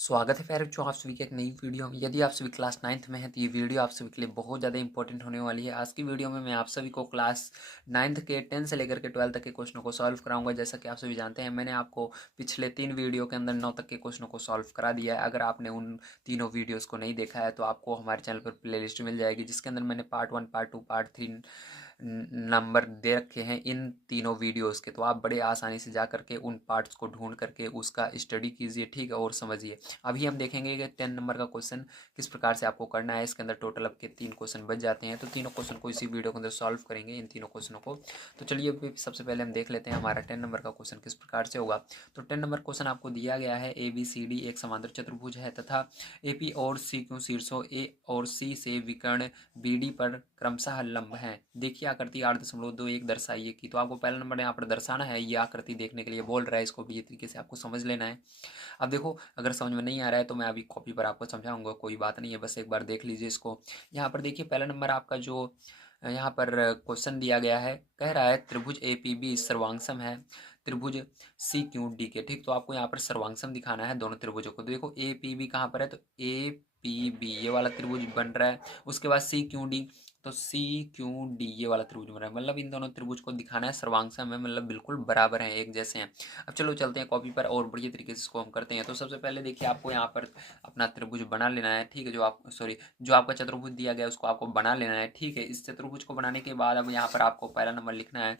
स्वागत है प्यारे बच्चों, आप सभी के एक नई वीडियो में। यदि आप सभी क्लास 9th में हैं तो ये वीडियो आप सभी के लिए बहुत ज़्यादा इंपॉर्टेंट होने वाली है। आज की वीडियो में मैं आप सभी को क्लास 9th के 10 से लेकर के 12 तक के क्वेश्चनों को सॉल्व कराऊंगा। जैसा कि आप सभी जानते हैं, मैंने आपको पिछले 3 वीडियो के अंदर 9 तक के क्वेश्चनों को सॉल्व करा दिया है। अगर आपने उन तीनों वीडियोज़ को नहीं देखा है तो आपको हमारे चैनल पर प्ले लिस्ट मिल जाएगी, जिसके अंदर मैंने पार्ट 1, पार्ट 2, पार्ट 3 नंबर दे रखे हैं इन तीनों वीडियोस के। तो आप बड़े आसानी से जा करके उन पार्ट्स को ढूंढ करके उसका स्टडी कीजिए, ठीक है, और समझिए। अभी हम देखेंगे कि 10 नंबर का क्वेश्चन किस प्रकार से आपको करना है। इसके अंदर टोटल आपके 3 क्वेश्चन बच जाते हैं, तो तीनों क्वेश्चन को इसी वीडियो के अंदर सॉल्व करेंगे, इन तीनों क्वेश्चनों को। तो चलिए अभी सबसे पहले हम देख लेते हैं हमारा 10 नंबर का क्वेश्चन किस प्रकार से होगा। तो 10 नंबर क्वेश्चन आपको दिया गया है, ए बी सी डी एक समांतर चतुर्भुज है तथा ए पी और सी क्यू शीर्षों ए और सी से विकर्ण बी डी पर क्रमशः लंब हैं। देखिए आकृति 8.21 दर्शाइए की। तो आपको पहला नंबर यहाँ पर दर्शाना है। ये आकृति देखने के लिए बोल रहा है, इसको भी ये तरीके से आपको समझ लेना है। अब देखो, अगर समझ में नहीं आ रहा है तो मैं अभी कॉपी पर आपको समझाऊंगा, कोई बात नहीं है, बस एक बार देख लीजिए इसको। यहाँ पर देखिए पहला नंबर आपका जो यहाँ पर क्वेश्चन दिया गया है, कह रहा है त्रिभुज ए पी बी सर्वांगसम है त्रिभुज सी क्यू डी के। ठीक, तो आपको यहाँ पर सर्वांगसम दिखाना है दोनों त्रिभुजों को। तो देखो ए पी बी कहाँ पर है, तो ए पी बी ये वाला त्रिभुज बन रहा है। उसके बाद सी क्यू डी, तो सी क्यू डी ये वाला त्रिभुज बन रहा है। मतलब इन दोनों त्रिभुज को दिखाना है सर्वांगसम है, मतलब बिल्कुल बराबर हैं, एक जैसे हैं। अब चलो चलते हैं कॉपी पर और बढ़िया तरीके से इसको हम करते हैं। तो सबसे पहले देखिए आपको यहाँ पर अपना त्रिभुज बना लेना है, ठीक है। जो आपका चतुर्भुज दिया गया है उसको आपको बना लेना है, ठीक है। इस चतुर्भुज को बनाने के बाद अब यहाँ पर आपको पहला नंबर लिखना है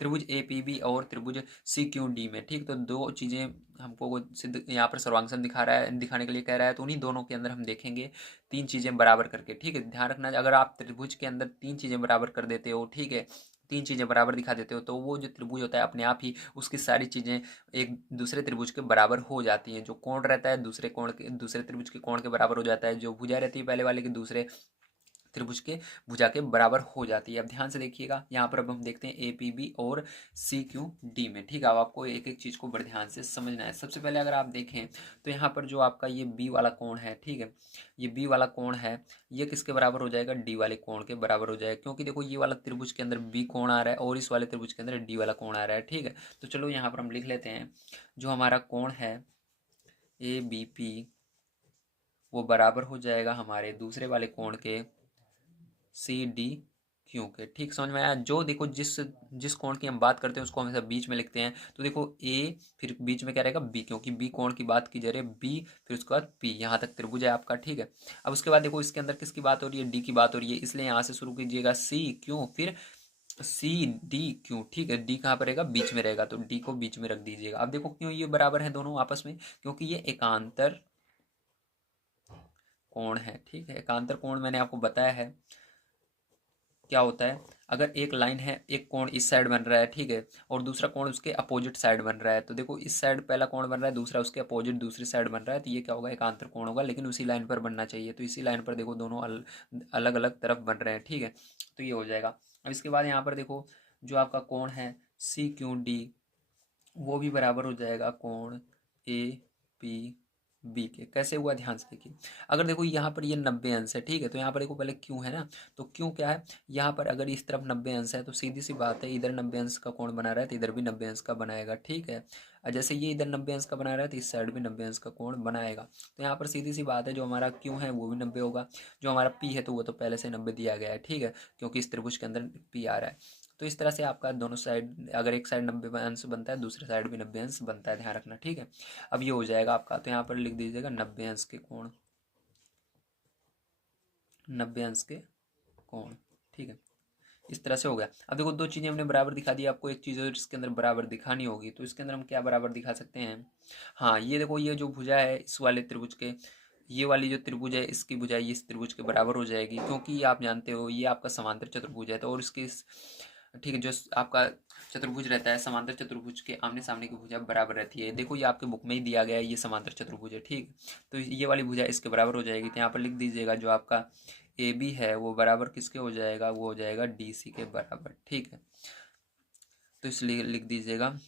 त्रिभुज ए पी बी और त्रिभुज सी क्यू डी में। ठीक, तो दो चीज़ें हमको वो सिद्ध यहाँ पर सर्वांगसम दिखा रहा है, दिखाने के लिए कह रहा है। तो उन्हीं दोनों के अंदर हम देखेंगे तीन चीज़ें बराबर करके, ठीक है। ध्यान रखना, अगर आप त्रिभुज के अंदर तीन चीज़ें बराबर कर देते हो, ठीक है, तीन चीज़ें बराबर दिखा देते हो, तो वो जो त्रिभुज होता है अपने आप ही उसकी सारी चीज़ें एक दूसरे त्रिभुज के बराबर हो जाती हैं। जो कोण रहता है दूसरे त्रिभुज के कोण के बराबर हो जाता है। जो भुजा रहती है पहले वाले की दूसरे त्रिभुज के भुजा के बराबर हो जाती है। अब ध्यान से देखिएगा, यहाँ पर अब हम देखते हैं ए पी बी और सी क्यू डी में। ठीक है, अब आपको एक एक चीज़ को बड़े ध्यान से समझना है। सबसे पहले अगर आप देखें तो यहाँ पर जो आपका ये बी वाला कोण है, ठीक है, ये बी वाला कोण है, ये किसके बराबर हो जाएगा, डी वाले कोण के बराबर हो जाएगा। क्योंकि देखो ये वाला त्रिभुज के अंदर बी कोण आ रहा है और इस वाले त्रिभुज के अंदर डी वाला कोण आ रहा है, ठीक है। तो चलो यहाँ पर हम लिख लेते हैं, जो हमारा कोण है ए बी पी वो बराबर हो जाएगा हमारे दूसरे वाले कोण के सी डी क्यू के। ठीक, समझ में आया। जो देखो जिस जिस कोण की हम बात करते हैं उसको हमेशा बीच में लिखते हैं। तो देखो ए, फिर बीच में क्या रहेगा बी, क्योंकि बी कोण की बात की जा रही है, बी फिर उसके बाद पी, यहाँ तक त्रिभुज है आपका, ठीक है। अब उसके बाद देखो इसके अंदर किसकी बात हो रही है, डी की बात हो रही है, इसलिए यहाँ से शुरू कीजिएगा सी क्यू फिर सी डी क्यू, ठीक है। डी कहाँ पर रहेगा, बीच में रहेगा, तो डी को बीच में रख दीजिएगा। अब देखो क्यों ये बराबर है दोनों आपस में, क्योंकि ये एकांतर कोण है, ठीक है। एकांतर कोण मैंने आपको बताया है क्या होता है। अगर एक लाइन है, एक कोण इस साइड बन रहा है, ठीक है, और दूसरा कोण उसके अपोजिट साइड बन रहा है, तो देखो इस साइड पहला कोण बन रहा है, दूसरा उसके अपोजिट दूसरी साइड बन रहा है, तो ये क्या होगा, एकांतर कोण होगा, लेकिन उसी लाइन पर बनना चाहिए। तो इसी लाइन पर देखो दोनों अलग अलग तरफ बन रहे हैं, ठीक है। तो ये हो जाएगा। अब इसके बाद यहाँ पर देखो जो आपका कोण है सी क्यू डी वो भी बराबर हो जाएगा कोण ए पी बी के। कैसे हुआ, ध्यान से देखिए। अगर देखो यहाँ पर ये 90 अंश है, ठीक है, तो यहाँ पर देखो पहले क्यों है ना, तो क्यों क्या है, यहाँ पर अगर इस तरफ 90 अंश है तो सीधी सी बात है इधर 90 अंश का कोण बना रहा है तो इधर भी 90 अंश का बनाएगा, ठीक है। और जैसे ये इधर 90 अंश का बना रहा है तो इस साइड भी 90 अंश का कोण बनाएगा। तो यहाँ पर सीधी सी बात है, जो हमारा क्यों है वो भी 90 होगा, जो हमारा पी है तो वो तो पहले से 90 दिया गया है, ठीक है, क्योंकि इस त्रिभुज के अंदर पी आ रहा है। तो इस तरह से आपका दोनों साइड, अगर एक साइड 90 अंश बनता है दूसरे साइड भी 90 अंश बनता है, ध्यान रखना, ठीक है। अब ये हो जाएगा आपका, तो यहाँ पर लिख दीजिएगा 90 अंश के कोण, 90 अंश के कोण, ठीक है। इस तरह से हो गया। अब देखो दो चीज़ें हमने बराबर दिखा दी, आपको एक चीज़ और इसके अंदर बराबर दिखानी होगी। तो इसके अंदर हम क्या बराबर दिखा सकते हैं, हाँ ये देखो ये जो भुजा है इस वाले त्रिभुज के, ये वाली जो त्रिभुज है इसकी भुजाई इस त्रिभुज के बराबर हो जाएगी, क्योंकि ये आप जानते हो ये आपका समांतर चतुर्भुज है। तो और इसके ठीक है, जो आपका चतुर्भुज रहता है समांतर चतुर्भुज के आमने सामने की भुजा बराबर रहती है। देखो ये आपके बुक में ही दिया गया है, ये समांतर चतुर्भुज है, ठीक। तो ये वाली भुजा इसके बराबर हो जाएगी। तो यहाँ पर लिख दीजिएगा जो आपका ए बी है वो बराबर किसके हो जाएगा, वो हो जाएगा डी सी के बराबर, ठीक है। तो इसलिए लिख दीजिएगा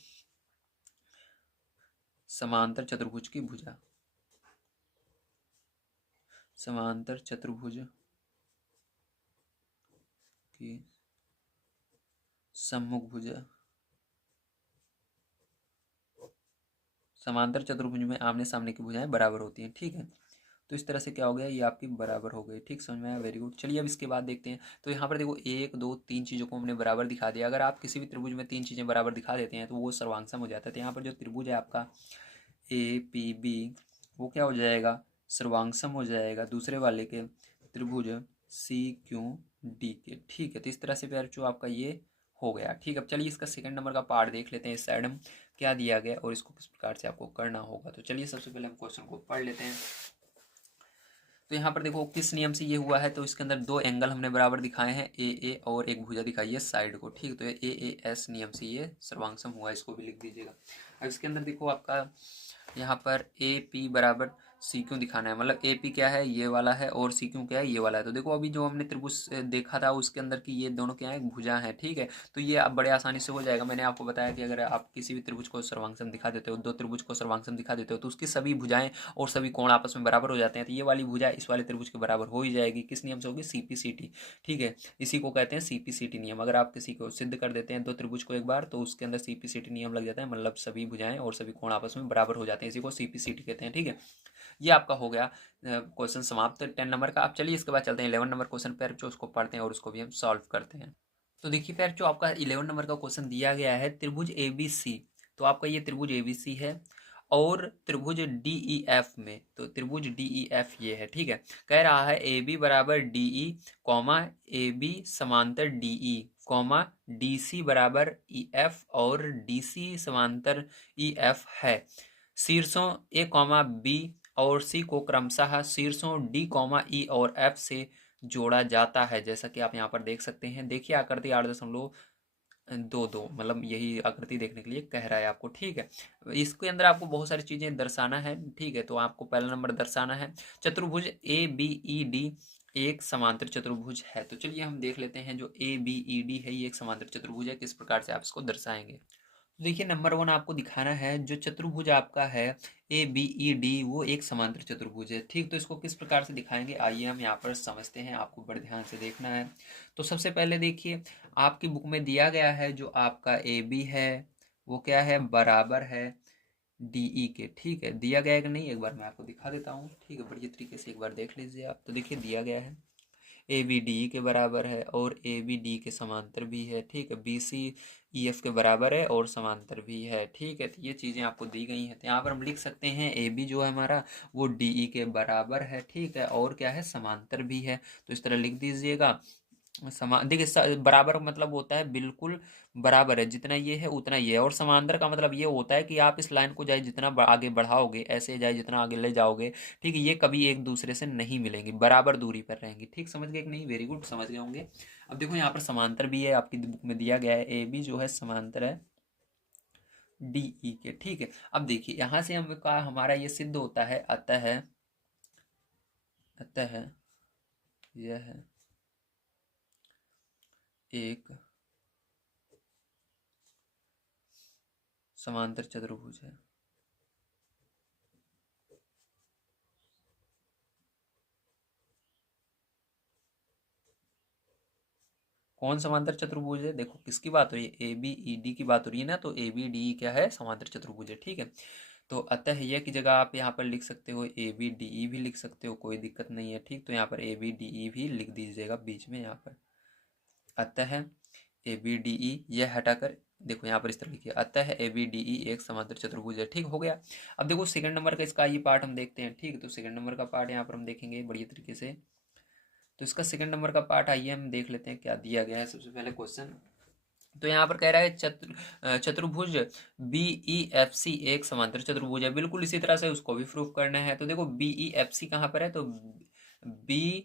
समांतर चतुर्भुज की भुजा, समांतर चतुर्भुज की सम्मुख भुजा, समांतर चतुर्भुज में आमने सामने की भुजाएं बराबर होती हैं, ठीक है। तो इस तरह से क्या हो गया, ये आपकी बराबर हो गई, ठीक, समझ में आया, वेरी गुड। चलिए अब इसके बाद देखते हैं। तो यहाँ पर देखो 1 2 3 चीज़ों को हमने बराबर दिखा दिया। अगर आप किसी भी त्रिभुज में 3 चीज़ें बराबर दिखा देते हैं तो वो सर्वांगसम हो जाता है। तो यहाँ पर जो त्रिभुज है आपका APB, वो क्या हो जाएगा, सर्वांगसम हो जाएगा दूसरे वाले के त्रिभुज CQD के, ठीक है। तो इस तरह से फिर जो आपका ये हो गया, ठीक है। अब चलिए इसका सेकंड नंबर का पार्ट देख लेते हैं, इस साइड हम क्या दिया गया और इसको किस प्रकार से आपको करना होगा। तो चलिए सबसे पहले हम क्वेश्चन को पढ़ लेते हैं। तो यहाँ पर देखो किस नियम से ये हुआ है, तो इसके अंदर 2 एंगल हमने बराबर दिखाए हैं, AA और एक भुजा दिखाई है साइड को, ठीक। तो AAS नियम से ये सर्वांगसम हुआ है, इसको भी लिख दीजिएगा। अब इसके अंदर देखो आपका यहाँ पर AP बराबर CQ दिखाना है, मतलब AP क्या है, ये वाला है, और CQ क्या है, ये वाला है। तो देखो अभी जो हमने त्रिभुज देखा था उसके अंदर की ये दोनों क्या है, भुजा है, ठीक है। तो ये अब बड़े आसानी से हो जाएगा। मैंने आपको बताया कि अगर आप किसी भी त्रिभुज को सर्वांगसम दिखा देते हो, 2 त्रिभुज को सर्वांगसम दिखा देते हो, तो उसकी सभी भुजाएं और सभी कोण आपस में बराबर हो जाते हैं। तो ये वाली भुजा इस वाले त्रिभुज के बराबर हो ही जाएगी। किस नियम से होगी, CPCT, ठीक है। इसी को कहते हैं CPCT नियम। अगर आप किसी को सिद्ध कर देते हैं 2 त्रिभुज को एक बार, तो उसके अंदर CPCT नियम लग जाता है, मतलब सभी भुजाएं और सभी कोण आपस में बराबर हो जाते हैं। इसी को CPCT कहते हैं, ठीक है। ये आपका हो गया क्वेश्चन समाप्त 10 नंबर का। अब चलिए इसके बाद चलते हैं 11 नंबर क्वेश्चन पर, जो उसको पढ़ते हैं और उसको भी हम सॉल्व करते हैं। तो देखिए फिर जो आपका 11 नंबर का क्वेश्चन दिया गया है, त्रिभुज ABC। तो आपका ये त्रिभुज ABC है और त्रिभुज DEF में, तो त्रिभुज DEF ये है, ठीक है। कह रहा है AB बराबर DE कॉमा AB समांतर DE कॉमा DC बराबर EF और DC समांतर EF है। शीर्षों A कॉमा B और C को क्रमशः शीर्षों D कॉमा E और F से जोड़ा जाता है, जैसा कि आप यहाँ पर देख सकते हैं। देखिए आकृति 8.22, मतलब यही आकृति देखने के लिए कह रहा है आपको, ठीक है। इसके अंदर आपको बहुत सारी चीजें दर्शाना है, ठीक है। तो आपको पहला नंबर दर्शाना है चतुर्भुज ABED एक समांतर चतुर्भुज है। तो चलिए हम देख लेते हैं जो ABED है ये एक समांतर चतुर्भुज है, किस प्रकार से आप इसको दर्शाएंगे। देखिए नंबर 1 आपको दिखाना है जो चतुर्भुज आपका है ABED, वो एक समांतर चतुर्भुज है, ठीक। तो इसको किस प्रकार से दिखाएंगे, आइए हम यहाँ पर समझते हैं, आपको बड़े ध्यान से देखना है। तो सबसे पहले देखिए आपकी बुक में दिया गया है जो आपका AB है वो क्या है, बराबर है DE के, ठीक है। दिया गया है कि नहीं, एक बार मैं आपको दिखा देता हूँ, ठीक है। बढ़िया तरीके से एक बार देख लीजिए आप। तो देखिए दिया गया है ABD के बराबर है और ABD के समांतर भी है, ठीक है। BC EF के बराबर है और समांतर भी है, ठीक है। तो ये चीज़ें आपको दी गई हैं। तो यहाँ पर हम लिख सकते हैं AB जो है हमारा वो DE के बराबर है, ठीक है, और क्या है, समांतर भी है। तो इस तरह लिख दीजिएगा। देखिए बराबर मतलब होता है बिल्कुल बराबर है, जितना ये है उतना ये है। और समांतर का मतलब ये होता है कि आप इस लाइन को जाए जितना आगे बढ़ाओगे, ऐसे जाए जितना आगे ले जाओगे, ठीक है, ये कभी एक दूसरे से नहीं मिलेंगी, बराबर दूरी पर रहेंगी, ठीक। समझ गए कि नहीं, वेरी गुड, समझ गए होंगे। अब देखो यहाँ पर समांतर भी है, आपकी बुक में दिया गया है AB जो है समांतर है DE के, ठीक है। अब देखिए यहाँ से हम का हमारा ये सिद्ध होता है, अतः यह है एक समांतर चतुर्भुज है। कौन समांतर चतुर्भुज है, देखो किसकी बात हो रही है, ABED की बात हो रही है ना। तो ABDE क्या है, समांतर चतुर्भुज है, ठीक है। तो अतः यह की जगह आप यहाँ पर लिख सकते हो ABDE भी लिख सकते हो, कोई दिक्कत नहीं है, ठीक। तो यहाँ पर ABDE भी लिख दीजिएगा बीच में, यहाँ पर अतः ABDE यह हटाकर देखो यहाँ पर इस तरह लिखिए, अतः ABDE एक समांतर चतुर्भुज है, ठीक हो गया। अब देखो सेकंड नंबर का इसका ये पार्ट हम देखते हैं, ठीक। तो सेकंड नंबर का पार्ट यहाँ पर हम देखेंगे बढ़िया तरीके से। तो इसका सेकंड नंबर का पार्ट आइए हम देख लेते हैं क्या दिया गया है। सबसे पहले क्वेश्चन तो यहाँ पर कह रहा है चतुर्भुज BEFC एक समांतर चतुर्भुज है, बिल्कुल इसी तरह से उसको भी प्रूफ करना है। तो देखो BEFC कहाँ पर है, तो BE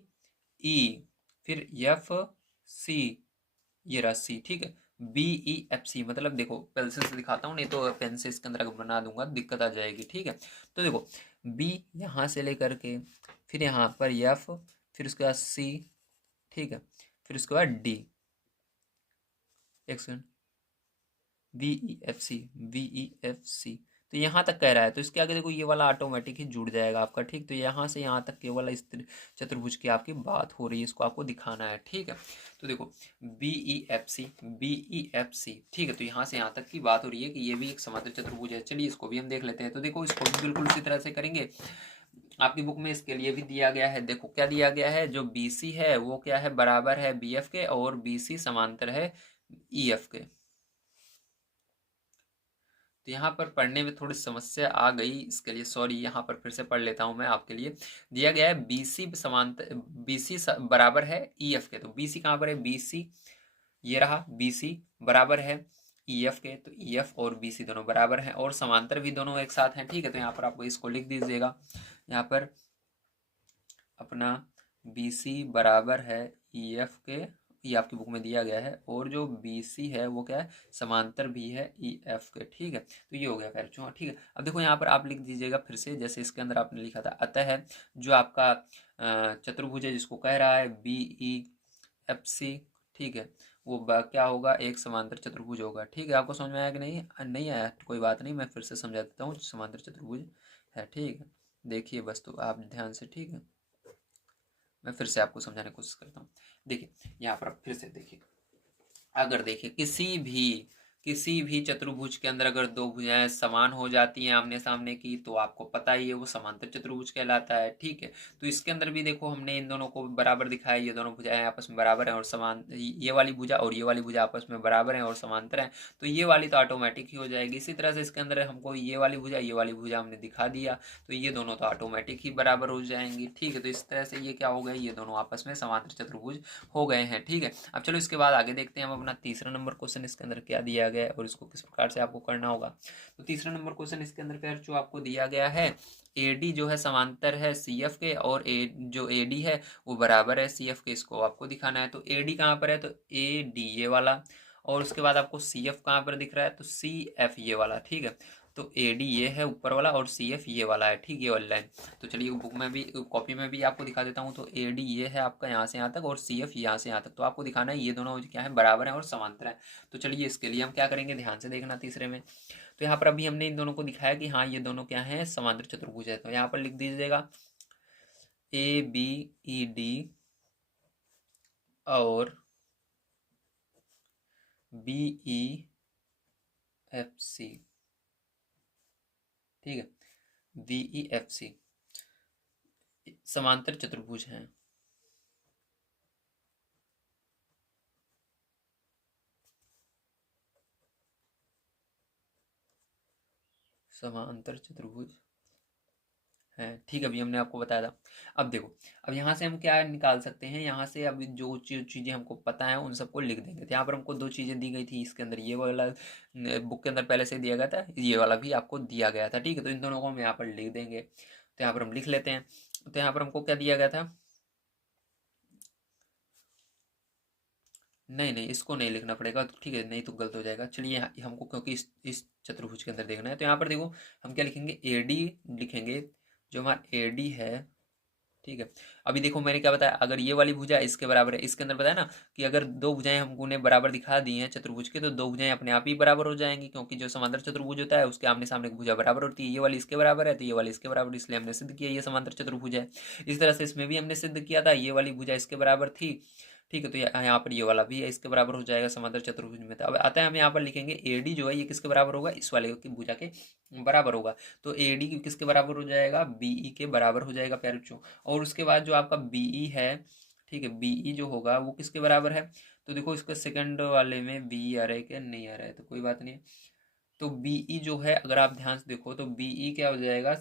फिर FC ये रहा C, ठीक है। BEFC मतलब देखो पेंसिल से दिखाता हूँ, नहीं तो पेन से इसके अंदर बना दूंगा, दिक्कत आ जाएगी, ठीक है। तो देखो B यहाँ से लेकर के फिर यहाँ पर F फिर उसके बाद C, ठीक है, फिर उसके बाद D, एक सेकंड, BEFC तो यहाँ तक कह रहा है, तो इसके आगे देखो ये वाला ऑटोमेटिक ही जुड़ जाएगा आपका, ठीक। तो यहाँ से यहाँ तक केवल इस चतुर्भुज की आपकी बात हो रही है, इसको आपको दिखाना है, ठीक है। तो देखो BEFC, ठीक है। तो यहाँ से यहाँ तक की बात हो रही है कि ये भी एक समांतर चतुर्भुज है। चलिए इसको भी हम देख लेते हैं। तो देखो इसको भी बिल्कुल उसी तरह से करेंगे। आपकी बुक में इसके लिए भी दिया गया है। देखो क्या दिया गया है, जो BC है वो क्या है, बराबर है BF के, और BC समांतर है EF के। तो यहाँ पर पढ़ने में थोड़ी समस्या आ गई, इसके लिए सॉरी। यहाँ पर फिर से पढ़ लेता हूँ मैं आपके लिए। दिया गया है BC समांतर, BC बराबर है EF के। तो BC कहाँ पर है, BC ये रहा, BC बराबर है EF के। तो EF और BC दोनों बराबर हैं और समांतर भी दोनों एक साथ हैं, ठीक है। तो यहाँ पर आपको इसको लिख दीजिएगा, यहाँ पर अपना BC बराबर है EF के, ये आपकी बुक में दिया गया है, और जो BC है वो क्या है, समांतर भी है EF के, ठीक है। तो ये हो गया पैरचू, ठीक है। अब देखो यहाँ पर आप लिख दीजिएगा फिर से, जैसे इसके अंदर आपने लिखा था, अतः जो आपका चतुर्भुज है जिसको कह रहा है BEFC, ठीक है, वो क्या होगा, एक समांतर चतुर्भुज होगा, ठीक है। आपको समझ में आया कि नहीं, नहीं आया तो कोई बात नहीं, मैं फिर से समझा देता हूँ। समांतर चतुर्भुज है, ठीक है। देखिए बस, तो आप ध्यान से, ठीक है, मैं फिर से आपको समझाने की कोशिश करता हूँ। देखिए यहाँ पर आप फिर से देखिए, अगर देखिए किसी भी चतुर्भुज के अंदर अगर दो भुजाएं समान हो जाती हैं आमने सामने की, तो आपको पता ही है वो समांतर चतुर्भुज कहलाता है, ठीक है। तो इसके अंदर भी देखो हमने इन दोनों को बराबर दिखाया, ये दोनों भुजाएं आपस में बराबर हैं और समान, ये वाली भुजा और ये वाली भुजा आपस में बराबर हैं और समांतर हैं, तो ये वाली तो ऑटोमेटिक ही हो जाएगी। इसी तरह से इसके अंदर हमको ये वाली भुजा हमने दिखा दिया, तो ये दोनों तो ऑटोमेटिक ही बराबर हो जाएंगी, ठीक है। तो इस तरह से ये क्या हो गए, ये दोनों आपस में समांतर चतुर्भुज हो गए हैं, ठीक है। अब चलो इसके बाद आगे देखते हैं हम अपना तीसरा नंबर क्वेश्चन, इसके अंदर क्या दिया गया है और इसको किस प्रकार से आपको करना होगा। तो तीसरा नंबर क्वेश्चन इसके अंदर क्या जो आपको दिया गया है, AD जो है समांतर है CF के, और जो AD है वो बराबर है CF के, इसको आपको दिखाना है। तो AD कहाँ पर है, तो AD ये वाला, और उसके बाद आपको CF कहाँ पर दिख रहा है, तो CF ये वाला, ठीक है। तो AD ये है ऊपर वाला और CF ये वाला है, ठीक, ये वाली लाइन। तो चलिए बुक में भी, कॉपी में भी आपको दिखा देता हूँ। तो AD ये है आपका यहाँ से यहाँ तक, और CF यहाँ से यहाँ तक। तो आपको दिखाना है ये दोनों क्या है, बराबर है और समांतर है। तो चलिए इसके लिए हम क्या करेंगे, ध्यान से देखना तीसरे में। तो यहाँ पर अभी हमने इन दोनों को दिखाया कि हाँ ये दोनों क्या है, समांतर चतुर्भुज है। तो यहाँ पर लिख दीजिएगा ABED और BEFC, ठीक है, BEFC समांतर चतुर्भुज हैं। समांतर चतुर्भुज है, ठीक है। अभी हमने आपको बताया था। अब देखो, अब यहाँ से हम क्या निकाल सकते हैं, यहाँ से अब जो चीज़ें हमको पता है उन सबको लिख देंगे। तो यहाँ पर हमको दो चीज़ें दी गई थी, इसके अंदर ये वाला बुक के अंदर पहले से दिया गया था, ये वाला भी आपको दिया गया था, ठीक है। तो इन दोनों को हम यहाँ पर लिख देंगे। तो यहाँ पर हम लिख लेते हैं। तो यहाँ पर हमको क्या दिया गया था, नहीं नहीं इसको नहीं लिखना पड़ेगा, तो ठीक है, नहीं तो गलत हो जाएगा। चलिए हमको क्योंकि इस चतुर्भुज के अंदर देखना है, तो यहाँ पर देखो हम क्या लिखेंगे, AD लिखेंगे, जो हमारा AD है, ठीक है। अभी देखो मैंने क्या बताया, अगर ये वाली भुजा इसके बराबर है, इसके अंदर बताया ना कि अगर दो भुजाएं हमको ने बराबर दिखा दी हैं चतुर्भुज के, तो दो भुजाएं अपने आप ही बराबर हो जाएंगी, क्योंकि जो समांतर चतुर्भुज होता है उसके आमने सामने की भुजा बराबर होती है। ये वाली इसके बराबर है तो ये वाली इसके बराबर, इसलिए हमने सिद्ध किया ये समांतर चतुर्भुज है। इस तरह से इसमें भी हमने सिद्ध किया था, ये वाली भुजा इसके बराबर थी, ठीक है। तो यहाँ पर ये वाला भी है इसके बराबर हो जाएगा समांतर चतुर्भुज में। तो अब आता है हम यहाँ पर लिखेंगे AD जो है ये किसके बराबर होगा, इस वाले की भुजा के बराबर होगा। तो AD किसके बराबर हो जाएगा, BE के बराबर हो जाएगा प्यारे बच्चों। और उसके बाद जो आपका BE है, ठीक है, BE जो होगा वो किसके बराबर है, तो देखो इसके सेकंड वाले में BE आ रहा है क्या, नहीं आ रहा है, तो कोई बात नहीं। तो BE जो है अगर आप ध्यान से देखो तो BE क्या हो जाएगा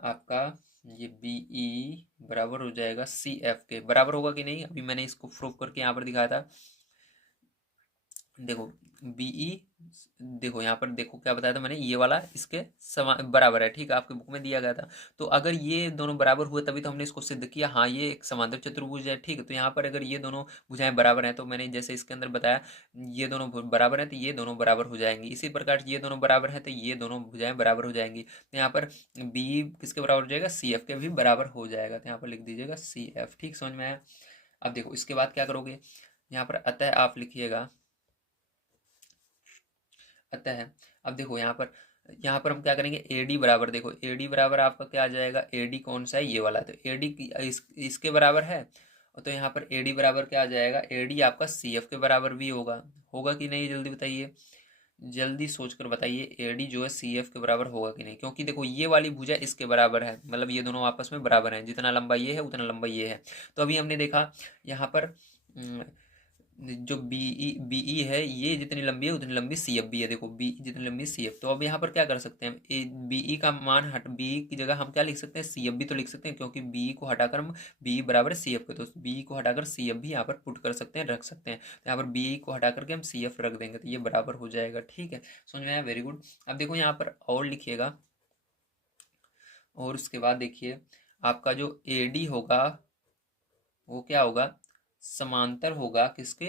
आपका, ये BE बराबर हो जाएगा CF के बराबर होगा कि नहीं, अभी मैंने इसको प्रूव करके यहाँ पर दिखाया था। देखो BE, देखो यहाँ पर देखो क्या बताया था मैंने, ये वाला इसके बराबर है, ठीक है, आपके बुक में दिया गया था। तो अगर ये दोनों बराबर हुए तभी तो हमने इसको सिद्ध किया, हाँ ये एक समांतर चतुर्भुज है, ठीक है। तो यहाँ पर अगर ये दोनों भुजाएं बराबर हैं, तो मैंने जैसे इसके अंदर बताया ये दोनों बराबर हैं तो ये दोनों बराबर हो जाएंगी, इसी प्रकार से ये दोनों बराबर हैं तो ये दोनों भुजाएं बराबर हो जाएंगी। तो यहाँ पर BE किसके बराबर हो जाएगा, CF के भी बराबर हो जाएगा। तो यहाँ पर लिख दीजिएगा CF, ठीक, समझ में आया। अब देखो इसके बाद क्या करोगे, यहाँ पर अतः आप लिखिएगा, अतः अब देखो यहाँ पर यहाँ पर हम क्या करेंगे, ए डी बराबर, देखो ए डी बराबर आपका क्या आ जाएगा, ए डी कौन सा है, ये वाला, तो ए डी इसके बराबर है। तो यहाँ पर ए डी बराबर क्या आ जाएगा, ए डी आपका सी एफ के बराबर भी होगा। होगा कि नहीं, जल्दी बताइए, जल्दी सोचकर बताइए, ए डी जो है सी एफ के बराबर होगा कि नहीं। क्योंकि देखो ये वाली भुजा इसके बराबर है, मतलब ये दोनों आपस में बराबर हैं, जितना लंबा ये है उतना लंबा ये है। तो अभी हमने देखा यहाँ पर जो बीई है ये जितनी लंबी है उतनी लंबी सी एफ भी है, देखो बी जितनी लंबी सी एफ। तो अब यहाँ पर क्या कर सकते हैं, ए बीई का मान हट, बीई की जगह हम क्या लिख सकते हैं, सी एफ भी तो लिख सकते हैं, क्योंकि बीई को हटाकर हम बीई बराबर सी एफ के, तो बीई को हटाकर सी एफ भी यहाँ पर पुट कर सकते हैं, रख सकते हैं। तो यहाँ पर बीई को हटा करके हम सी एफ रख देंगे, तो ये बराबर हो जाएगा। ठीक है, समझ में आया, वेरी गुड। अब देखो यहाँ पर और लिखिएगा, और उसके बाद देखिए आपका जो ए डी होगा वो क्या होगा, समांतर होगा किसके,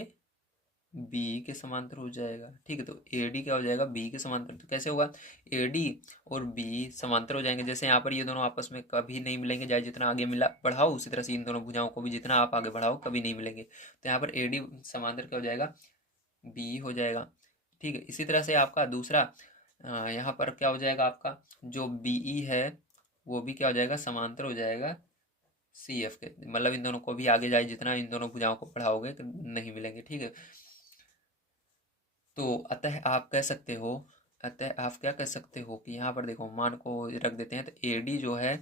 बी के समांतर हो जाएगा। ठीक है, तो ए डी क्या हो जाएगा, बी के समांतर। तो कैसे होगा, ए डी और बी समांतर हो जाएंगे। जैसे यहाँ पर ये दोनों आपस में कभी नहीं मिलेंगे, चाहे जितना आगे मिला बढ़ाओ, उसी तरह से इन दोनों भुजाओं को भी जितना आप आगे बढ़ाओ कभी नहीं मिलेंगे। तो यहाँ पर ए डी समांतर क्या हो जाएगा, बी हो जाएगा। ठीक है, इसी तरह से आपका दूसरा यहाँ पर क्या हो जाएगा, आपका जो बी ई है वो भी क्या हो जाएगा, समांतर हो जाएगा सी एफ के, मतलब इन दोनों को भी आगे जाए जितना इन दोनों भुजाओं को बढ़ाओगे तो नहीं मिलेंगे। ठीक है, तो अतः आप कह सकते हो, अतः आप क्या कह सकते हो कि यहाँ पर देखो मान को रख देते हैं, तो ए डी जो है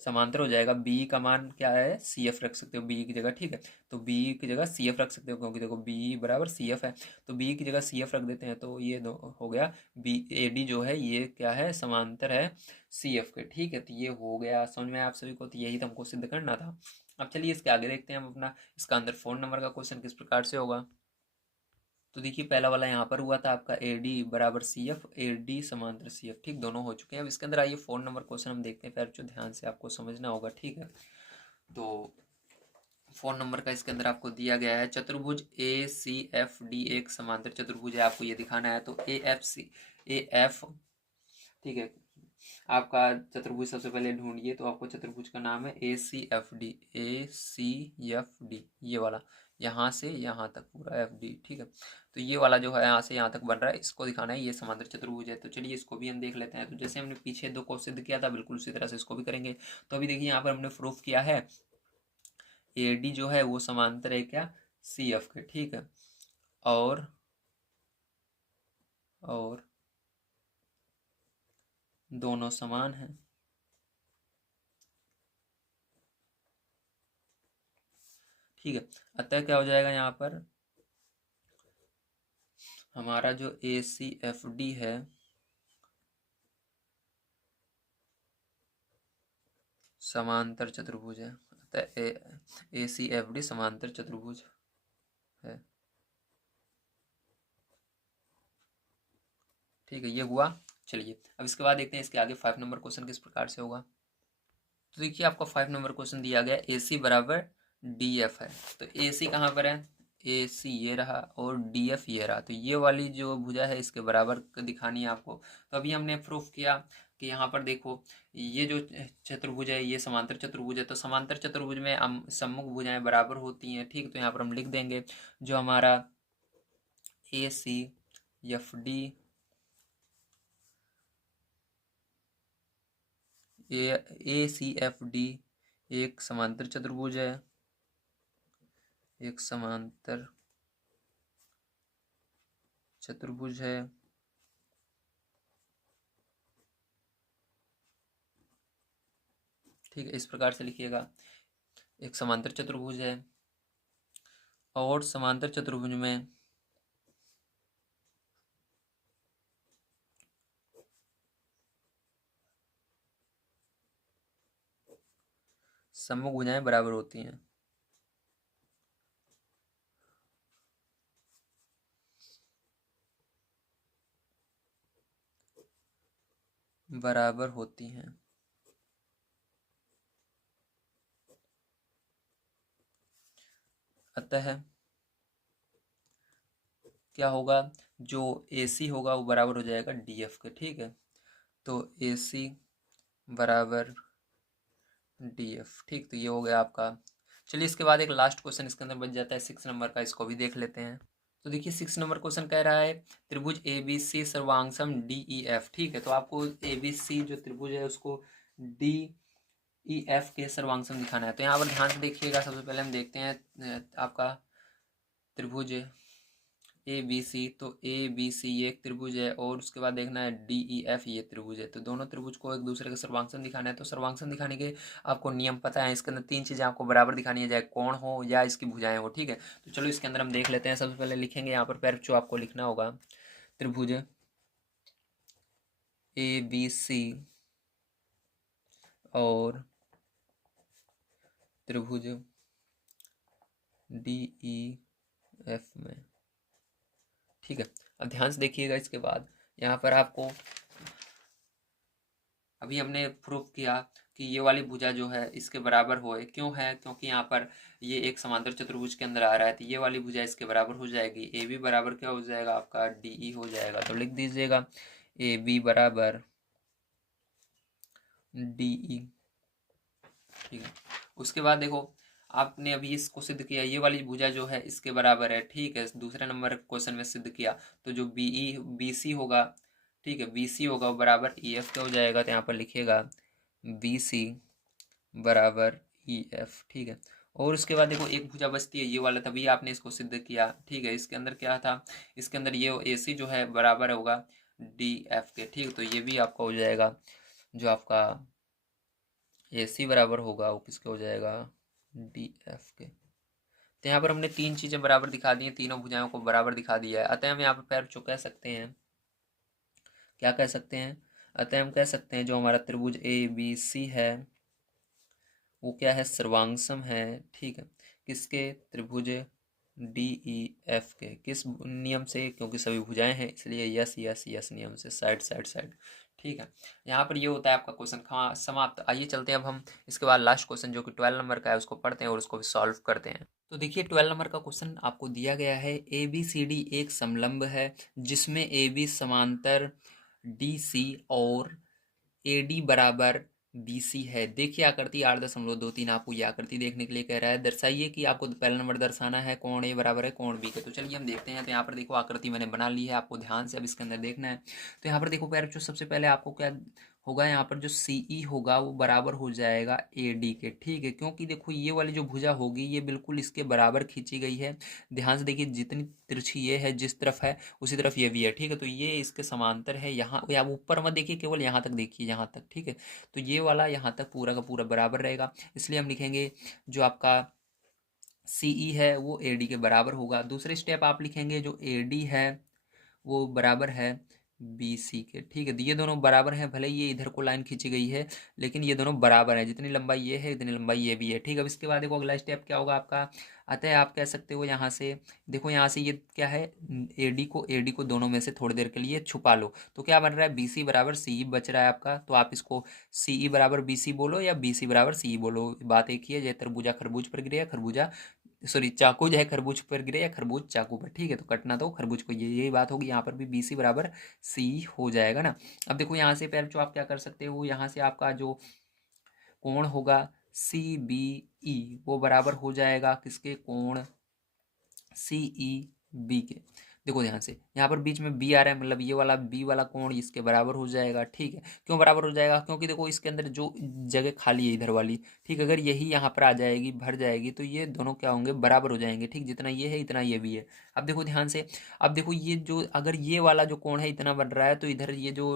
समांतर हो जाएगा, बी का मान क्या है, सी एफ रख सकते हो बी की जगह। ठीक है, तो बी की जगह सी एफ रख सकते हो, क्योंकि देखो बी बराबर सी एफ है, तो बी की जगह सी एफ रख देते हैं, तो ये हो गया बी ए डी जो है ये क्या है, समांतर है सी एफ के। ठीक है, तो ये हो गया, समझ में आया आप सभी को, तो यही तो हमको सिद्ध करना था। अब चलिए इसके आगे देखते हैं हम अपना, इसका अंदर 4 नंबर का क्वेश्चन किस प्रकार से होगा। तो देखिए पहला वाला यहाँ पर हुआ था आपका ए डी बराबर सी एफ, ए डी समांतर सी एफ, ठीक, दोनों हो चुके हैं। अब इसके अंदर आइए 4 नंबर क्वेश्चन हम देखते हैं, फिर जो ध्यान से आपको समझना होगा। ठीक है, तो 4 नंबर का इसके अंदर आपको दिया गया है, चतुर्भुज ए सी एफ डी एक समांतर चतुर्भुज है, आपको ये दिखाना है। तो ए एफ, ठीक है, आपका चतुर्भुज सबसे पहले ढूंढिए, तो आपको चतुर्भुज का नाम है ए सी एफ डी, ए सी एफ डी, ये वाला यहाँ से यहाँ तक पूरा एफ डी। ठीक है, तो ये वाला जो है यहाँ से यहाँ तक बन रहा है, इसको दिखाना है, ये समांतर चतुर्भुज है। तो चलिए इसको भी हम देख लेते हैं। तो जैसे हमने पीछे 2 को सिद्ध किया था, बिल्कुल उसी तरह से इसको भी करेंगे। तो अभी देखिए यहाँ पर हमने प्रूफ किया है ए डी जो है वो समांतर है क्या, सी एफ के। ठीक है, और और दोनों समान हैं। ठीक है, अतः क्या हो जाएगा यहाँ पर, हमारा जो ए सी एफ डी है समांतर चतुर्भुज है, अतः ए सी एफ डी समांतर चतुर्भुज है। ठीक है, ये हुआ। चलिए अब इसके बाद देखते हैं इसके आगे 5 नंबर क्वेश्चन किस प्रकार से होगा। तो देखिए आपका 5 नंबर क्वेश्चन दिया गया, ए सी बराबर डी एफ है। तो ए सी कहाँ पर है, ए सी ये रहा और डी एफ ये रहा, तो ये वाली जो भुजा है इसके बराबर दिखानी है आपको। तो अभी हमने प्रूफ किया कि यहाँ पर देखो ये जो चतुर्भुज है ये समांतर चतुर्भुज है, तो समांतर चतुर्भुज में सम्मुख भुजाएं बराबर होती हैं। ठीक, तो यहाँ पर हम लिख देंगे जो हमारा ए सी एफ डी, ए सी एफ डी एक समांतर चतुर्भुज है, एक समांतर चतुर्भुज है। ठीक है, इस प्रकार से लिखिएगा, एक समांतर चतुर्भुज है और समांतर चतुर्भुज में सम्मुख भुजाएं बराबर होती हैं। बराबर होती हैं, अतः क्या होगा, जो ए सी होगा वो बराबर हो जाएगा डी एफ के। ठीक है, तो ए सी बराबर डी एफ। ठीक, तो ये हो गया आपका। चलिए इसके बाद एक लास्ट क्वेश्चन इसके अंदर बच जाता है 6 नंबर का, इसको भी देख लेते हैं। तो देखिए 6 नंबर क्वेश्चन कह रहा है त्रिभुज ए बी सी सर्वांगसम डी ई एफ। ठीक है, तो आपको ए बी सी जो त्रिभुज है उसको डी ई एफ के सर्वांगसम दिखाना है। तो यहाँ पर ध्यान से देखिएगा, सबसे पहले हम देखते हैं आपका त्रिभुज ए बी सी। तो ए बी सी ये एक त्रिभुज है और उसके बाद देखना है डी ई एफ ये त्रिभुज है। तो दोनों त्रिभुज को एक दूसरे का सर्वांगसम दिखाना है। तो सर्वांगसम दिखाने के आपको नियम पता है, इसके अंदर 3 चीज़ें आपको बराबर दिखानी है, चाहे कोण हो या इसकी भुजाएं हो। ठीक है, तो चलो इसके अंदर हम देख लेते हैं। सबसे पहले लिखेंगे यहाँ पर पैर जो आपको लिखना होगा, त्रिभुज ए बी सी और त्रिभुज डी ई एफ में। ठीक है, अब ध्यान से देखिएगा। इसके बाद यहाँ पर आपको अभी हमने प्रूफ किया कि ये वाली भुजा जो है इसके बराबर होए, क्यों है, क्योंकि यहाँ पर ये एक समांतर चतुर्भुज के अंदर आ रहा है, तो ये वाली भुजा इसके बराबर हो जाएगी। ए बी बराबर क्या हो जाएगा आपका डी ई हो जाएगा। तो लिख दीजिएगा ए बी बराबर डी ई। ठीक है, उसके बाद देखो आपने अभी इसको सिद्ध किया, ये वाली भुजा जो है इसके बराबर है। ठीक है, दूसरे नंबर क्वेश्चन में सिद्ध किया। तो जो बी सी होगा, ठीक है, बी सी होगा वो बराबर ई एफ का हो जाएगा। तो यहाँ पर लिखिएगा बी सी बराबर ई एफ। ठीक है, और उसके बाद देखो एक भुजा बचती है ये वाला, तभी आपने इसको सिद्ध किया। ठीक है, इसके अंदर क्या था, इसके अंदर ये ए सी जो है बराबर होगा डी एफ के। ठीक है, तो ये भी आपका हो जाएगा, जो आपका ए सी बराबर होगा वो किसके हो जाएगा डी एफ के। तो यहाँ पर हमने 3 चीज़ें बराबर दिखा दी हैं, तीनों भुजाओं को बराबर दिखा दिया है। अतः हम यहाँ पर पैर जो कह सकते हैं, क्या कह सकते हैं, अतः हम कह सकते हैं जो हमारा त्रिभुज ए बी सी है वो क्या है, सर्वांगसम है। ठीक है, किसके, त्रिभुज डी ई एफ के। किस नियम से, क्योंकि सभी भुजाएं हैं इसलिए यस यस यस नियम से, साइड साइड साइड। ठीक है, यहाँ पर ये होता है आपका क्वेश्चन समाप्त। आइए चलते हैं अब हम इसके बाद लास्ट क्वेश्चन जो कि 12 नंबर का है उसको पढ़ते हैं और उसको भी सॉल्व करते हैं। तो देखिए 12 नंबर का क्वेश्चन आपको दिया गया है, ए बी सी डी एक समलंब है जिसमें ए बी समांतर डी सी और ए डी बराबर बी सी है। देखिए आकृति 8.23 आपको ये आकृति देखने के लिए कह रहा है। दर्शाइए कि आपको पहला नंबर दर्शाना है कोण ए बराबर है कोण बी के। तो चलिए हम देखते हैं। तो यहाँ पर देखो आकृति मैंने बना ली है, आपको ध्यान से अब इसके अंदर देखना है। तो यहाँ पर देखो पैर जो सबसे पहले आपको क्या होगा, यहाँ पर जो सी ई होगा वो बराबर हो जाएगा ए डी के। ठीक है, क्योंकि देखो ये वाली जो भुजा होगी ये बिल्कुल इसके बराबर खींची गई है। ध्यान से देखिए, जितनी तिरछी ये है जिस तरफ है उसी तरफ ये भी है। ठीक है, तो ये इसके समांतर है। यहाँ या ऊपर मत देखिए, केवल यहाँ तक देखिए, यहाँ तक। ठीक है, तो ये वाला यहाँ तक पूरा का पूरा बराबर रहेगा, इसलिए हम लिखेंगे जो आपका सी ई है वो ए डी के बराबर होगा। दूसरे स्टेप आप लिखेंगे जो ए डी है वो बराबर है बी सी के। ठीक है, तो ये दोनों बराबर हैं, भले ये इधर को लाइन खींची गई है लेकिन ये दोनों बराबर हैं, जितनी लंबाई ये है इतनी लंबाई ये भी है। ठीक है, अब इसके बाद देखो अगला स्टेप क्या होगा आपका। अतः आप कह सकते हो यहाँ से, देखो यहाँ से ये क्या है, ए डी को दोनों में से थोड़ी देर के लिए छुपा लो। तो क्या बन रहा है, बी सी बराबर सी ई बच रहा है आपका। तो आप इसको सी ई बराबर बी सी बोलो या बी सी बराबर सी ई बोलो, बात एक ही है। जय तरबूजा खरबूज पर गिरे या खरबूजा सॉरी चाकू जो है खरबूज पर गिरे या खरबूज चाकू पर। ठीक है, तो कटना तो खरबूज को, यही बात होगी। यहाँ पर भी बी सी बराबर सी हो जाएगा ना। अब देखो यहाँ से पैर जो आप क्या कर सकते हो, यहाँ से आपका जो कोण होगा सी बी ई वो बराबर हो जाएगा किसके, कोण सी ई बी के। देखो ध्यान से, यहाँ पर बीच में बी आ रहा है, मतलब ये वाला बी वाला कोण इसके बराबर हो जाएगा। ठीक है, क्यों बराबर हो जाएगा, क्योंकि देखो इसके अंदर जो जगह खाली है इधर वाली, ठीक, अगर यही यहाँ पर आ जाएगी भर जाएगी तो ये दोनों क्या होंगे, बराबर हो जाएंगे। ठीक, जितना ये है इतना ये भी है। अब देखो ध्यान से, अब देखो ये जो अगर ये वाला जो कोण है इतना बन रहा है तो इधर ये जो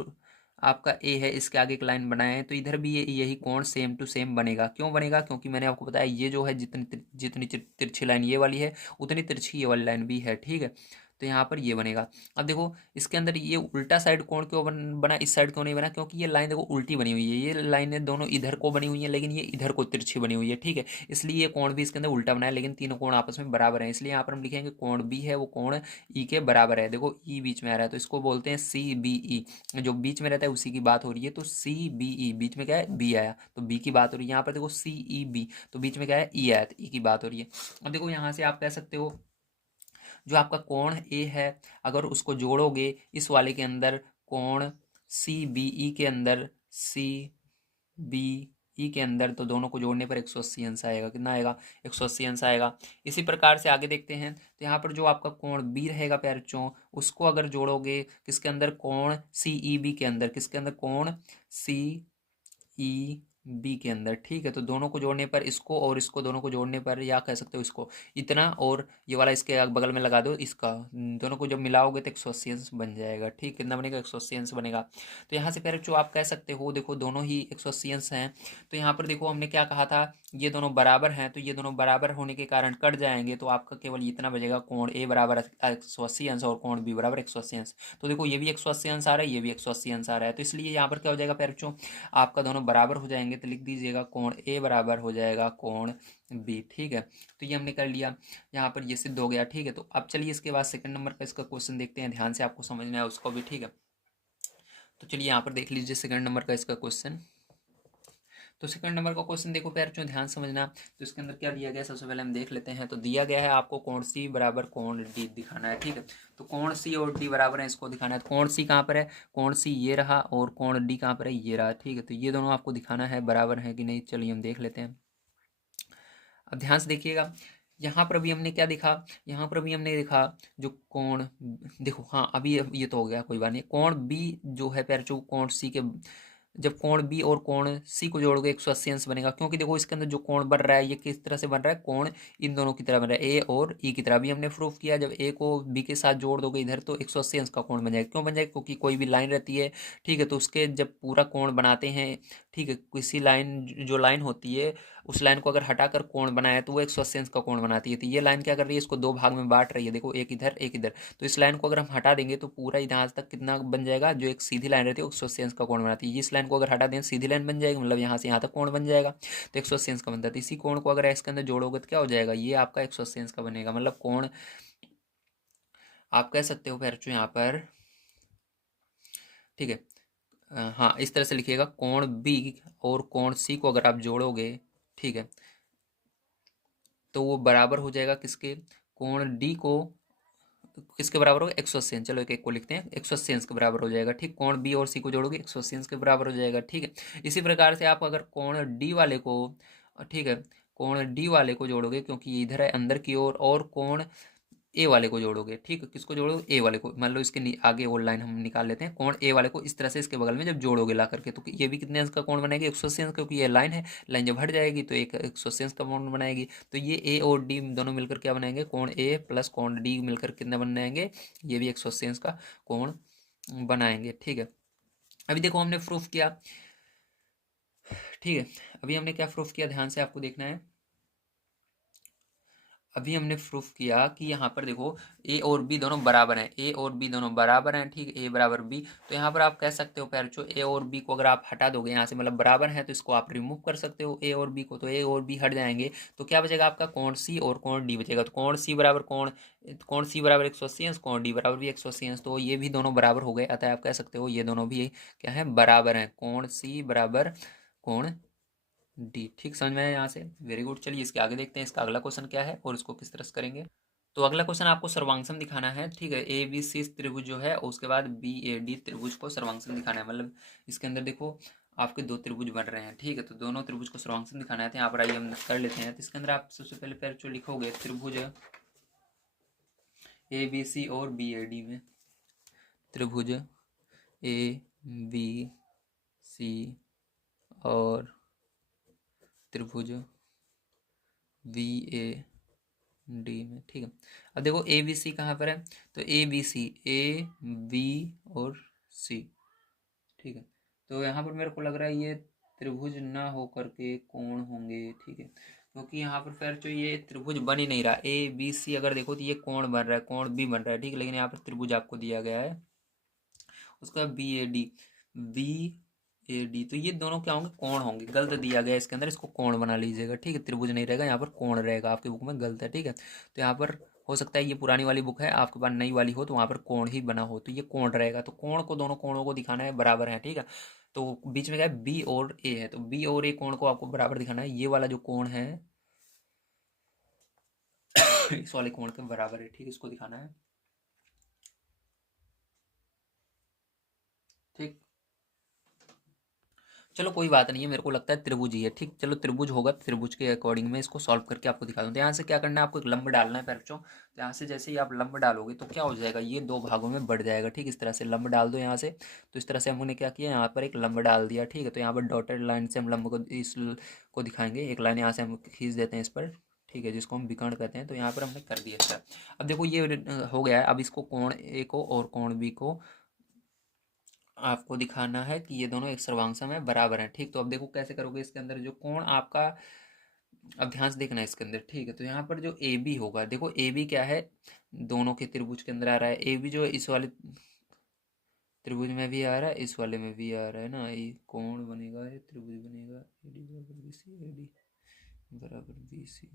आपका ए है इसके आगे एक लाइन बनाए हैं तो इधर भी ये यही कोण सेम टू सेम बनेगा। क्यों बनेगा, क्योंकि मैंने आपको बताया ये जो है जितनी जितनी तिरछी लाइन ये वाली है उतनी तिरछी ये वाली लाइन भी है। ठीक है, तो यहाँ पर ये बनेगा। अब देखो इसके अंदर ये उल्टा साइड कोण क्यों बना, इस साइड क्यों नहीं बना, क्योंकि ये लाइन देखो उल्टी बनी हुई है। ये लाइनें दोनों इधर को बनी हुई है लेकिन ये इधर को तिरछी बनी हुई है। ठीक है, इसलिए ये कोण भी इसके अंदर उल्टा बना है, लेकिन तीनों कोण आपस में बराबर है, इसलिए यहाँ पर हम लिखेंगे कोण बी है वो कोण ई के बराबर है। देखो ई बीच में आ रहा है तो इसको बोलते हैं सी बी ई, जो बीच में रहता है उसी की बात हो रही है। तो सी बी ई, बीच में क्या है, बी आया तो बी की बात हो रही है। यहाँ पर देखो सी ई बी तो बीच में क्या है, ई आया तो ई की बात हो रही है। अब देखो यहाँ से आप कह सकते हो जो आपका कोण ए है अगर उसको जोड़ोगे इस वाले के अंदर, कोण सी बी ई के अंदर सी बी ई के अंदर, तो दोनों को जोड़ने पर 180 अंश आएगा। कितना आएगा? 180 अंश आएगा। इसी प्रकार से आगे देखते हैं, तो यहाँ पर जो आपका कोण बी रहेगा प्यारों, उसको अगर जोड़ोगे किसके अंदर? कोण सी ई बी के अंदर। किसके अंदर? कोण सी ई बी के अंदर। ठीक है, तो दोनों को जोड़ने पर इसको और इसको दोनों को जोड़ने पर, या कह सकते हो इसको इतना और ये वाला इसके बगल में लगा दो इसका, दोनों को जब मिलाओगे तो 180 अंश बन जाएगा। ठीक, कितना बनेगा? 180 अंश बनेगा। तो यहाँ से फिर जो आप कह सकते हो, देखो दोनों ही 180 अंश हैं, तो यहाँ पर देखो हमने क्या कहा था, ये दोनों बराबर हैं, तो ये दोनों बराबर होने के कारण कट जाएंगे, तो आपका केवल इतना बचेगा, कोण ए बराबर 180 अंश और कोण बी बराबर 180 अंश। तो देखो ये भी 180 अंश आ रहा है, ये भी 180 अंश आ रहा है, तो इसलिए यहाँ पर क्या हो जाएगा प्यारों, आपका दोनों बराबर हो जाएंगे, तो लिख दीजिएगा कोण ए बराबर हो जाएगा कोण बी। ठीक है, तो ये हमने कर लिया, यहाँ पर ये सिद्ध हो गया। ठीक है, तो अब चलिए इसके बाद सेकंड नंबर का इसका क्वेश्चन देखते हैं, ध्यान से आपको समझना है उसको भी। ठीक है, तो चलिए यहाँ पर देख लीजिए सेकंड नंबर का इसका क्वेश्चन। तो सेकंड नंबर का क्वेश्चन देखो प्यार, जो ध्यान समझना। तो इसके अंदर क्या दिया गया है, सबसे पहले हम देख लेते हैं। तो दिया गया है आपको कोण सी बराबर कोण डी दिखाना है। ठीक है, तो कोण सी और डी बराबर है, इसको दिखाना है। तो कोण सी कहाँ पर है? कोण सी ये रहा, और कोण डी कहाँ पर है? ये रहा। ठीक है, तो ये दोनों आपको दिखाना है बराबर है कि नहीं। चलिए हम देख लेते हैं। अब ध्यान से देखिएगा, यहाँ पर भी हमने क्या देखा, यहाँ पर भी हमने देखा जो कोण, देखो हाँ अभी ये तो हो गया, कोई बात नहीं। कोण बी जो है प्यार, जो कोण सी के, जब कोण बी और कोण सी को जोड़ोगे 180 अंश बनेगा, क्योंकि देखो इसके अंदर जो कोण बन रहा है ये किस तरह से बन रहा है, कोण इन दोनों की तरह बन रहा है, ए और ई की तरह। भी हमने प्रूफ किया, जब ए को बी के साथ जोड़ दोगे इधर तो 180 अंश का कोण बन जाएगा। क्यों बन जाएगा? क्योंकि कोई भी लाइन रहती है, ठीक है, तो उसके जब पूरा कोण बनाते हैं, ठीक है, किसी लाइन, जो लाइन होती है उस लाइन को अगर हटाकर कोण बनाया तो वो 180 अंश का कोण बनाती है। तो ये लाइन क्या कर रही है, इसको दो भाग में बांट रही है, देखो एक इधर एक इधर। तो इस लाइन को अगर हम हटा देंगे तो पूरा यहाँ तक कितना बन जाएगा, जो एक सीधी लाइन रहती है 180 अंश का कोण बनाती है। इस लाइन को अगर हटा दें सीधी लाइन बन जाएगी, मतलब यहाँ से यहाँ तक कोण बन जाएगा, तो 180 अंश का बनता है। तो इसी कोण को अगर इसके अंदर जोड़ोगे तो क्या हो जाएगा, ये आपका 180 अंश का बनेगा। मतलब कोण आप कह सकते हो फिर यहाँ पर, ठीक है, हाँ इस तरह से लिखिएगा, कोण बी और कोण सी को अगर आप जोड़ोगे, ठीक है, तो वो बराबर हो जाएगा किसके, कोण डी को किसके बराबर होगा, 180 अंश। चलो एक एक को लिखते हैं, 180 अंश के बराबर हो जाएगा। ठीक, कोण बी और सी को जोड़ोगे 180 अंश के बराबर हो जाएगा। ठीक है, इसी प्रकार से आप अगर कोण डी वाले को, ठीक है, कोण डी वाले को जोड़ोगे, क्योंकि ये इधर है अंदर की ओर, और कोण ए वाले को जोड़ोगे, ठीक है, किसको जोड़ोगे, ए वाले को, मान लो इसके आगे और लाइन हम निकाल लेते हैं, कोण ए वाले को इस तरह से इसके बगल में जब जोड़ोगे ला करके, तो ये भी कितने अंश का कोण बनाएगी, 180 अंश, क्योंकि ये लाइन है, लाइन जब हट जाएगी तो एक 180 अंश का कोण बनाएगी। तो ये ए और डी दोनों मिलकर क्या बनाएंगे, कोण ए प्लस कोण डी मिलकर कितना बनाएंगे, ये भी 180 अंश का कोण बनाएंगे। ठीक है, अभी देखो हमने प्रूफ किया, ठीक है, अभी हमने क्या प्रूफ किया, ध्यान से आपको देखना है। अभी हमने प्रूफ किया कि यहाँ पर देखो ए और बी दोनों बराबर हैं, ए और बी दोनों बराबर हैं, ठीक है, ए बराबर बी। तो यहाँ पर आप कह सकते हो पैरचो, ए और बी को अगर आप हटा दोगे यहाँ से, मतलब बराबर हैं, तो इसको आप रिमूव कर सकते हो ए और बी को, तो ए और बी हट जाएंगे, तो क्या बचेगा आपका, कोण सी और कोण डी बचेगा। तो कोण सी बराबर कोण सी बराबर 180 अंश, कोण डी बराबर भी 180 अंश, तो ये भी दोनों बराबर हो गए, अतः आप कह सकते हो ये दोनों भी क्या है, बराबर हैं, कोण सी बराबर कोण डी। ठीक, समझ में आया यहाँ से, वेरी गुड। चलिए इसके आगे देखते हैं, इसका अगला क्वेश्चन क्या है और इसको किस तरह से करेंगे। तो अगला क्वेश्चन आपको सर्वांगसम दिखाना है, ठीक है, ए बी सी त्रिभुज जो है, और उसके बाद बी ए डी त्रिभुज को सर्वांगसम दिखाना है। मतलब इसके अंदर देखो आपके दो त्रिभुज बन रहे हैं, ठीक है, तो दोनों त्रिभुज को सर्वांगसम दिखाना है। तो यहाँ पर आइए हम कर लेते हैं। तो इसके अंदर आप सबसे पहले पैर जो लिखोगे, त्रिभुज ए बी सी और बी ए डी में, त्रिभुज ए बी सी और त्रिभुज वी ए डी में, ठीक है। अब देखो ए बी सी कहाँ पर है, तो ए बी सी, ए बी और सी, ठीक है, तो यहाँ पर मेरे को लग रहा है ये त्रिभुज ना हो करके कोण होंगे, ठीक है, क्योंकि यहाँ पर फिर जो ये त्रिभुज बन ही नहीं रहा, ए बी सी अगर देखो तो ये कोण बन रहा है, कोण बी बन रहा है, ठीक है, लेकिन यहाँ पर त्रिभुज आपको दिया गया है, उसका B A D, B A D, तो ये दोनों क्या होंगे, कोण होंगे। गलत दिया गया इसके अंदर, इसको कोण बना लीजिएगा, ठीक है, त्रिभुज नहीं रहेगा, यहाँ पर कोण रहेगा, आपकी बुक में गलत है, ठीक है। तो यहाँ पर हो सकता है ये पुरानी वाली बुक है, आपके पास नई वाली हो तो वहाँ पर कोण ही बना हो, तो ये कोण रहेगा। तो कोण को, दोनों कोणों को दिखाना है बराबर है, ठीक है, तो बीच में क्या है, बी और ए है, तो बी और ए कोण को आपको बराबर दिखाना है। ये वाला जो कोण है इस वाले कोण के बराबर है, ठीक, इसको दिखाना है, ठीक। चलो कोई बात नहीं है, मेरे को लगता है त्रिभुज ही है। ठीक, चलो त्रिभुज होगा, त्रिभुज के अकॉर्डिंग मैं इसको सॉल्व करके आपको दिखा दूँ। तो यहाँ से क्या करना है, आपको एक लंब डालना है बच्चों। तो यहाँ से जैसे ही आप लंब डालोगे तो क्या हो जाएगा, ये दो भागों में बढ़ जाएगा। ठीक, इस तरह से लंब डाल दो यहाँ से। तो इस तरह से हमने क्या किया, यहाँ पर एक लंब डाल दिया। ठीक है, तो यहाँ पर डॉटेड लाइन से हम लंब को को दिखाएंगे। एक लाइन यहाँ से हम खींच देते हैं इस पर, ठीक है, जिसको हम विकर्ण कहते हैं। तो यहाँ पर हमने कर दिया इसका। अब देखो ये हो गया है। अब इसको कोण ए को और कोण बी को आपको दिखाना है कि ये दोनों एक सर्वांगसम है, बराबर है। ठीक, तो अब देखो कैसे करोगे, इसके अंदर जो कोण आपका, अब ध्यान से देखना है इसके अंदर। ठीक है, तो यहाँ पर जो ए बी होगा, देखो ए बी क्या है, दोनों के त्रिभुज के अंदर आ रहा है। ए बी जो है इस वाले त्रिभुज में भी आ रहा है, इस वाले में भी आ रहा है ना। ये कोण बनेगा, ये त्रिभुज बनेगा, ए डी बराबर बी सी, ए डी बराबर बी सी।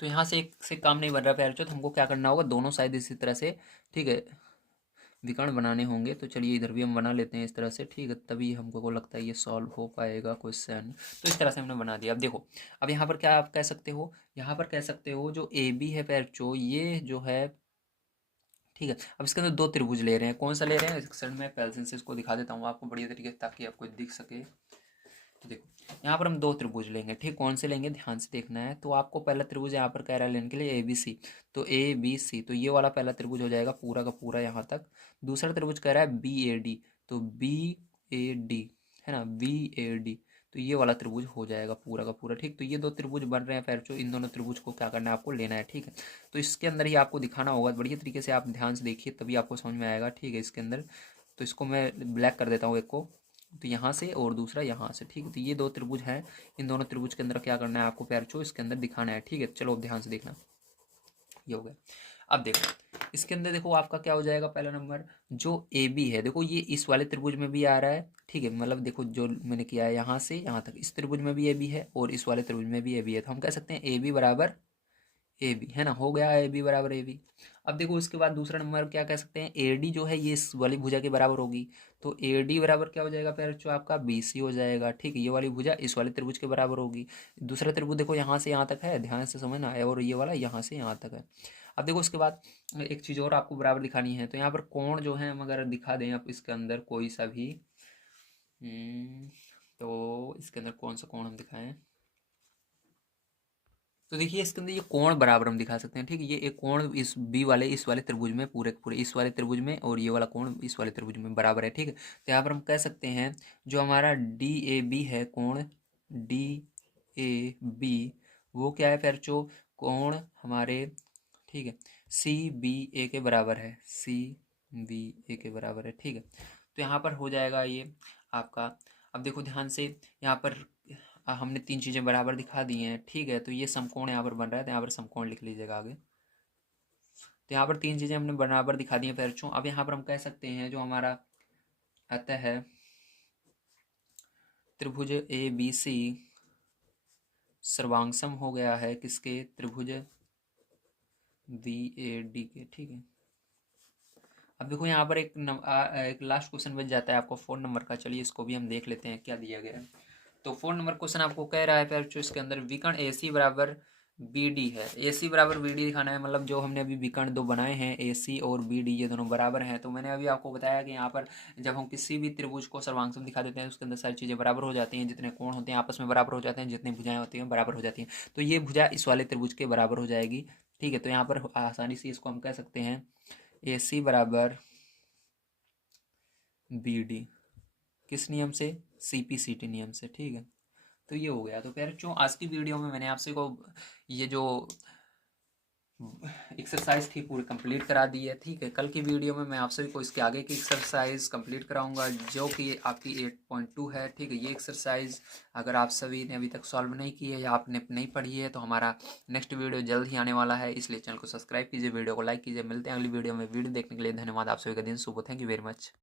तो यहाँ से एक से काम नहीं बन रहा प्यारे, तो हमको क्या करना होगा, दोनों साइड इसी तरह से, ठीक है, विकर्ण बनाने होंगे। तो चलिए इधर भी हम बना लेते हैं इस तरह से। ठीक है, तभी हमको को लगता है ये सॉल्व हो पाएगा क्वेश्चन। तो इस तरह से हमने बना दिया। अब देखो, अब यहाँ पर क्या आप कह सकते हो, यहाँ पर कह सकते हो जो ए बी है पैरचो, ये जो है, ठीक है, अब इसके अंदर दो त्रिभुज ले रहे हैं। कौन सा ले रहे हैं, इस क्षण में पेंसिल से इसको दिखा देता हूँ आपको बढ़िया तरीके से, ताकि आपको दिख सके। तो देखो यहाँ पर हम दो त्रिभुज लेंगे। ठीक, कौन से लेंगे, ध्यान से देखना है। तो आपको पहला त्रिभुज यहाँ पर कह रहा है लेने के लिए ए बी सी। तो ए बी सी, तो ये वाला पहला त्रिभुज हो जाएगा पूरा का पूरा यहाँ तक। दूसरा त्रिभुज कह रहा है बी ए डी, तो बी ए डी है ना, बी ए डी, तो ये वाला त्रिभुज हो जाएगा पूरा का पूरा। ठीक, तो ये दो त्रिभुज बन रहे हैं पैरचो, इन दोनों त्रिभुज को क्या करना है, आपको लेना है। ठीक है, तो इसके अंदर ही आपको दिखाना होगा बढ़िया तरीके से, आप ध्यान से देखिए तभी आपको समझ में आएगा। ठीक है, इसके अंदर तो इसको मैं ब्लैक कर देता हूँ एक को, तो यहाँ से और दूसरा यहाँ से। ठीक है, तो ये दो त्रिभुज हैं, इन दोनों त्रिभुज के अंदर क्या करना है आपको प्यारचो, इसके अंदर दिखाना है। ठीक है, चलो अब ध्यान से देखना, ये हो गया। अब देखो इसके अंदर, देखो आपका क्या हो जाएगा, पहला नंबर जो ए बी है, देखो ये इस वाले त्रिभुज में भी आ रहा है। ठीक है, मतलब देखो जो मैंने किया है यहाँ से यहाँ तक, इस त्रिभुज में भी ए बी है और इस वाले त्रिभुज में भी ए बी है। तो हम कह सकते हैं ए बी बराबर ए बी, है ना, हो गया ए बी बराबर ए बी। अब देखो इसके बाद दूसरा नंबर क्या कह सकते हैं, ए डी जो है ये इस वाली भुजा के बराबर होगी। तो ए डी बराबर क्या हो जाएगा प्यारे बच्चों, आपका बी सी हो जाएगा। ठीक है, ये वाली भुजा इस वाले त्रिभुज के बराबर होगी। दूसरा त्रिभुज देखो यहाँ से यहाँ तक है, ध्यान से समझना है, और ये वाला यहाँ से यहाँ तक है। अब देखो उसके बाद एक चीज़ और आपको बराबर दिखानी है। तो यहाँ पर कोण जो है हम अगर दिखा दें आप इसके अंदर कोई सा भी, तो इसके अंदर कौन सा कोण हम दिखाएं, तो देखिए इसके अंदर ये कोण बराबर हम दिखा सकते हैं। ठीक है, ये एक कोण इस बी वाले इस वाले त्रिभुज में पूरे पूरे इस वाले त्रिभुज में, और ये वाला कोण इस वाले त्रिभुज में बराबर है। ठीक है, तो यहाँ पर हम कह सकते हैं जो हमारा डी ए बी है, कोण डी ए बी, वो क्या है फिर जो कोण हमारे, ठीक है, सी बी ए के बराबर है, सी बी ए के बराबर है। ठीक है, तो यहाँ पर हो जाएगा ये आपका। अब देखो ध्यान से, यहाँ पर हमने तीन चीज़ें बराबर दिखा दी हैं। ठीक है, तो ये समकोण यहाँ पर बन रहा है, तो यहाँ पर समकोण लिख लीजिएगा आगे। तो यहाँ पर तीन चीज़ें हमने बराबर दिखा दी हैं पैरचों। अब यहाँ पर हम कह सकते हैं जो हमारा अतः है त्रिभुज ए बी सी सर्वांगसम हो गया है किसके, त्रिभुज बी ए डी के। ठीक है, अब देखो यहाँ पर एक लास्ट क्वेश्चन बच जाता है आपको 4 नंबर का। चलिए इसको भी हम देख लेते हैं क्या दिया गया है। तो 4 नंबर क्वेश्चन आपको कह रहा है फिर जो इसके अंदर विकर्ण ए सी बराबर बी डी है। ए सी बराबर बी डी दिखाना है, मतलब जो हमने अभी विकर्ण दो बनाए हैं ए सी और बी डी, ये दोनों बराबर हैं। तो मैंने अभी आपको बताया कि यहाँ पर जब हम किसी भी त्रिभुज को सर्वांगसम दिखा देते हैं उसके अंदर सारी चीज़ें बराबर हो जाती हैं, जितने कोण होते हैं आपस में बराबर हो जाते हैं, जितनी भुजाएं होती हैं बराबर हो जाती हैं। तो ये भुजा इस वाले त्रिभुज के बराबर हो जाएगी। ठीक है, तो यहाँ पर आसानी से इसको हम कह सकते हैं ए सी बराबर बी डी, किस नियम से, सी पी सी टी नियम से। ठीक है, तो ये हो गया। तो प्यारे बच्चों आज की वीडियो में मैंने आपसे को ये जो एक्सरसाइज थी पूरी कंप्लीट करा दी है। ठीक है, कल की वीडियो में मैं आप सभी को इसके आगे की एक्सरसाइज कंप्लीट कराऊंगा जो कि आपकी 8.2 है। ठीक है, ये एक्सरसाइज अगर आप सभी ने अभी तक सॉल्व नहीं की है या आपने नहीं पढ़ी है तो हमारा नेक्स्ट वीडियो जल्द ही आने वाला है, इसलिए चैनल को सब्सक्राइब कीजिए, वीडियो को लाइक कीजिए। मिलते हैं अगली वीडियो में। वीडियो देखने के लिए धन्यवाद, आप सभी का दिन शुभ हो। Thank you very much.